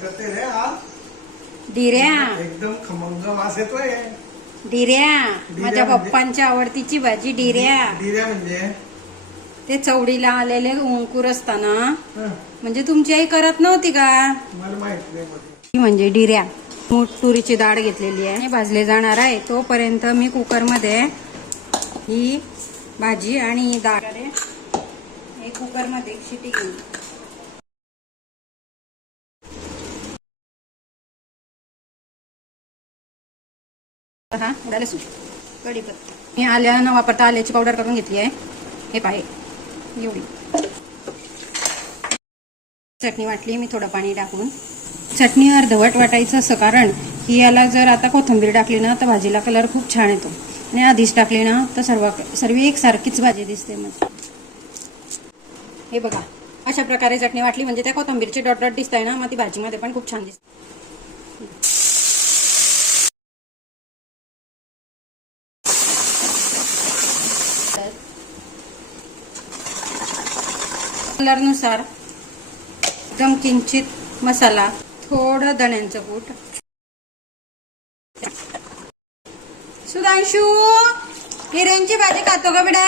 हरकत आहे रे आज. डिऱ्या एकदम खमंग वास येतोय. डिऱ्या माझ्या म्हणजे? पप्पांची आवडतीची भाजी डिऱ्या. डिऱ्या म्हणजे ते चवडीला आलेले अंकुर असताना हं, म्हणजे तुमची आई करत नव्हती का मला माहित नाही मग. ती म्हणजे डिऱ्या. मूठ तुरीची डाळ घेतलेली आहे, भाजले जाणार आहे. तोपर्यंत मी कुकरमध्ये ही भाजी आणि डाळ हे कुकरमध्ये एक शिटी घेईन. हा लसूण कढीपत्ता मी आल्या न वापरता आल्याची पावडर करून घेतली आहे. हे पाहे एवढी चटणी वाटली मी थोडं पाणी टाकून. चटणी अर्धवट वाटायचं असं कारण की याला जर आता कोथिंबीर टाकली ना तर भाजीला कलर खूप छान येतो आणि आधीच टाकली ना तर सर्व एकसारखीच भाजी दिसते. मग हे बघा अशा प्रकारे चटणी वाटली म्हणजे त्या कोथिंबीरची डॉट डॉट दिसत आहे ना, मग ती भाजीमध्ये पण खूप छान दिसते. कलरनुसार एकदम किंचित मसाला, थोडं धण्यांचं कूट. सुधांशू हिरेंची भाजी खातो का बेटा?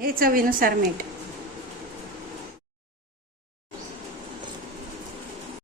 हे चवीनुसार मीठ.